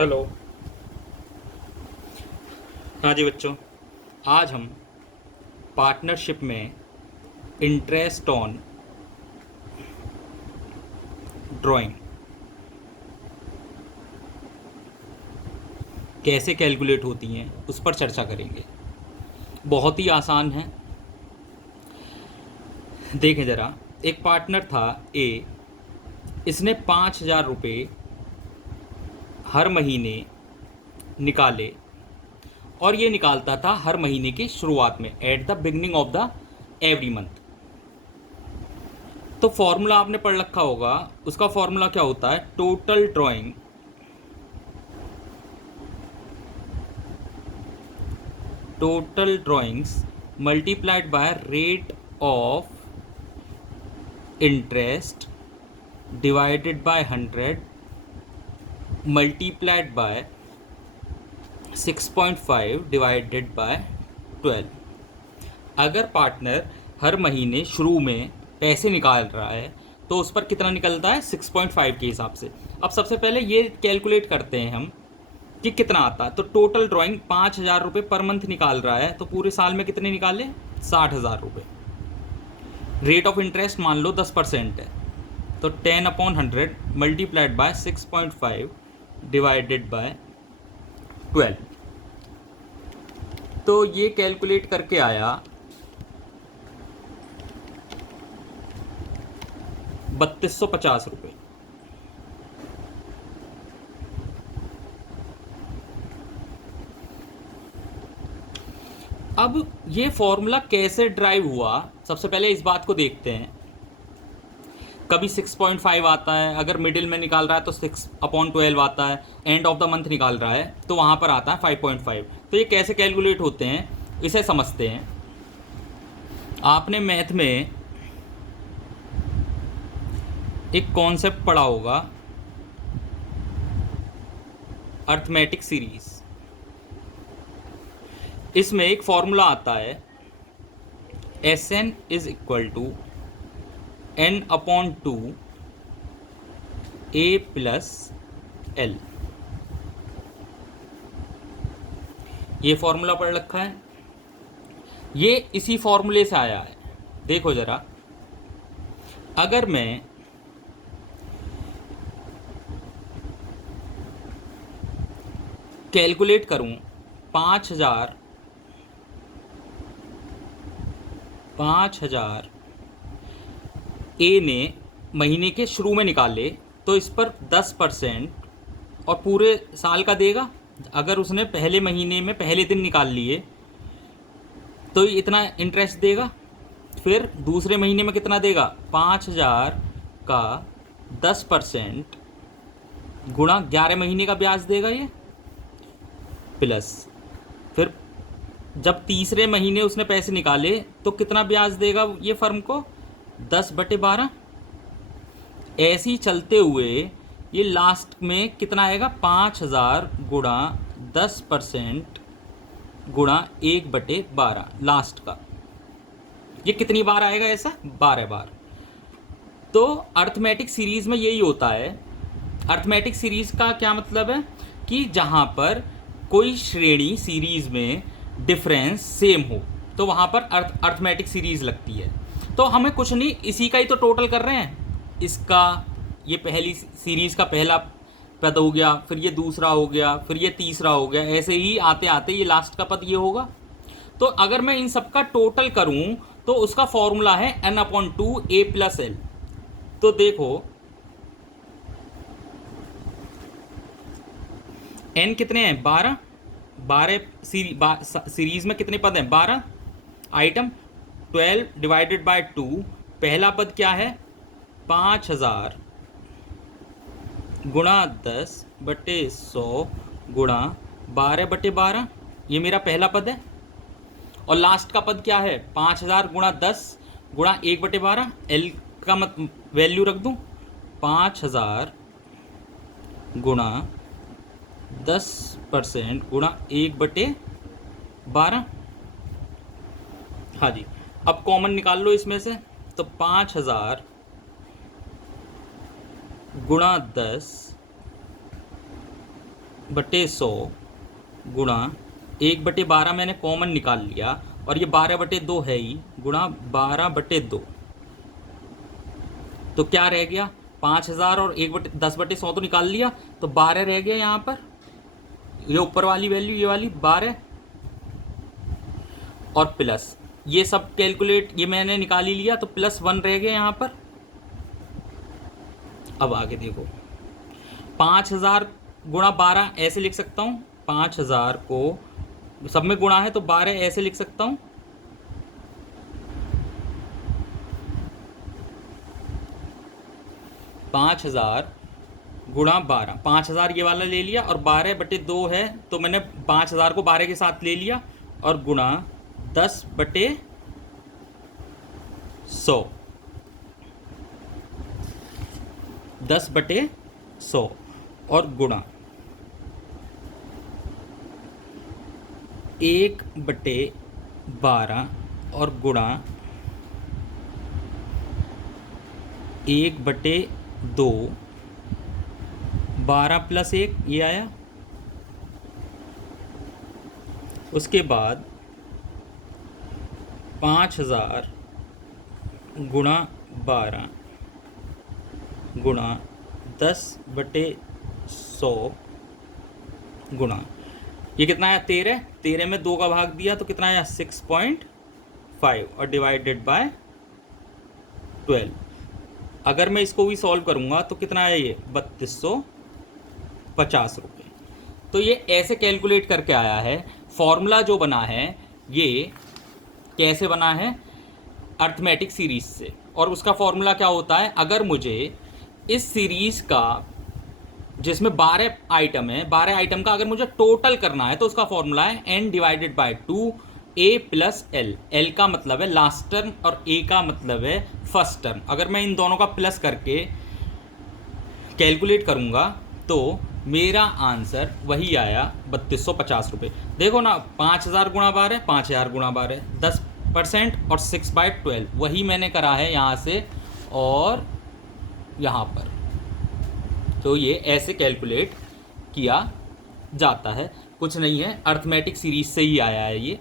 Hello. हाँ जी बच्चों, आज हम पार्टनरशिप में इंटरेस्ट ऑन ड्राइंग कैसे कैलकुलेट होती हैं उस पर चर्चा करेंगे। बहुत ही आसान है। देखें ज़रा, एक पार्टनर था ए। इसने 5,000 रुपये हर महीने निकाले और ये निकालता था हर महीने की शुरुआत में, at the beginning of the every month. तो फॉर्मूला आपने पढ़ रखा होगा। उसका फॉर्मूला क्या होता है? Total drawings multiplied by rate of interest divided by 100 multiplied by 6.5 divided by 12। अगर पार्टनर हर महीने शुरू में पैसे निकाल रहा है तो उस पर कितना निकलता है? 6.5 के हिसाब से। अब सबसे पहले ये कैलकुलेट करते हैं हम कि कितना आता है। तो टोटल ड्राइंग 5,000 रुपये पर मंथ निकाल रहा है, तो पूरे साल में कितने निकाले? 60,000 रुपये। रेट ऑफ इंटरेस्ट मान लो 10% है, तो 10/100 मल्टीप्लाइड बाय 6.5 डिवाइडेड बाय 12। तो ये कैलकुलेट करके आया 3,250 रुपये। अब ये फॉर्मूला कैसे ड्राइव हुआ, सबसे पहले इस बात को देखते हैं। कभी 6.5 आता है, अगर मिडिल में निकाल रहा है तो 6/12 आता है, एंड ऑफ द मंथ निकाल रहा है तो वहाँ पर आता है 5.5। तो ये कैसे कैलकुलेट होते हैं इसे समझते हैं। आपने मैथ में एक कॉन्सेप्ट पढ़ा होगा, अर्थमेटिक सीरीज। इसमें एक फॉर्मूला आता है, Sn is equal to n/2 a plus l। ये फॉर्मूला पढ़ रखा है, ये इसी फॉर्मूले से आया है। देखो जरा, अगर मैं कैलकुलेट करूं 5,000 ए ने महीने के शुरू में निकाले तो इस पर 10% और पूरे साल का देगा। अगर उसने पहले महीने में पहले दिन निकाल लिए तो इतना इंटरेस्ट देगा। फिर दूसरे महीने में कितना देगा? 5,000 का 10% गुणा 11 महीने का ब्याज देगा ये, प्लस फिर जब तीसरे महीने उसने पैसे निकाले तो कितना ब्याज देगा ये फर्म को? 10/12। ऐसे ही चलते हुए ये लास्ट में कितना आएगा? 5,000 गुणा 10% गुणा 1/12 लास्ट का। ये कितनी बार आएगा ऐसा? 12 बार। तो अर्थमेटिक सीरीज में यही होता है। अर्थमेटिक सीरीज का क्या मतलब है कि जहाँ पर कोई श्रेणी सीरीज में डिफरेंस सेम हो तो वहाँ पर अर्थमेटिक सीरीज लगती है। तो हमें कुछ नहीं, इसी का ही तो टोटल कर रहे हैं। इसका ये पहली सीरीज का पहला पद हो गया, फिर ये दूसरा हो गया, फिर ये तीसरा हो गया, ऐसे ही आते आते ये लास्ट का पद ये होगा। तो अगर मैं इन सब का टोटल करूं तो उसका फॉर्मूला है n/2 a प्लस l। तो देखो n कितने हैं? 12। 12 सीरीज में कितने पद हैं? 12 आइटम। 12 divided by 2। पहला पद क्या है? 5,000 गुणा 10/100 गुणा 12/12। ये मेरा पहला पद है। और लास्ट का पद क्या है? 5,000 गुणा 10 गुणा 1/12। एल का मत वैल्यू रख दूं, 5,000 गुणा 10% गुणा 1/12। हाँ जी, अब कॉमन निकाल लो इसमें से। तो 5,000 गुणा 10 बटे 100 गुणा 1/12 मैंने कॉमन निकाल लिया और ये 12/2 है ही, गुणा 12/2। तो क्या रह गया, 5000 और 10/100 तो निकाल लिया, तो 12 रह गया यहाँ पर। ये ऊपर वाली वैल्यू, ये वाली 12 और प्लस ये सब कैलकुलेट, ये मैंने निकाल ही लिया, तो +1 रह गया यहाँ पर। अब आगे देखो, 5000 गुणा 12 ऐसे लिख सकता हूँ, 5000 को सब में गुणा है तो 12 ऐसे लिख सकता हूँ। पाँच हजार गुणा 12, 5000 ये वाला ले लिया और 12/2 है, तो मैंने 5000 को 12 के साथ ले लिया और गुणा 10/100, 10/100 और गुणा 1/12 और गुणा 1/2, 12 + 1 ये आया। उसके बाद 5000 गुणा 12 गुणा 10/100 गुणा, ये कितना आया 13, 13 में 2 का भाग दिया तो कितना आया 6.5 और डिवाइडेड बाय 12। अगर मैं इसको भी सॉल्व करूंगा तो कितना आया ये 3250 रुपये। तो ये ऐसे कैलकुलेट करके आया है। फॉर्मूला जो बना है ये कैसे बना है, अर्थमेटिक सीरीज से। और उसका फॉर्मूला क्या होता है, अगर मुझे इस सीरीज का जिसमें 12 आइटम है, 12 आइटम का अगर मुझे टोटल करना है तो उसका फॉर्मूला है n/2 a + l। l का मतलब है लास्ट टर्म और a का मतलब है फर्स्ट टर्म। अगर मैं इन दोनों का प्लस करके कैलकुलेट करूंगा तो मेरा आंसर वही आया 3250 रुपये। देखो ना, 5000 गुणा 12, 5000 गुणा 12, 10% और 6/12 वही मैंने करा है यहाँ से और यहाँ पर। तो ये ऐसे कैलकुलेट किया जाता है, कुछ नहीं है, अर्थमेटिक सीरीज से ही आया है ये।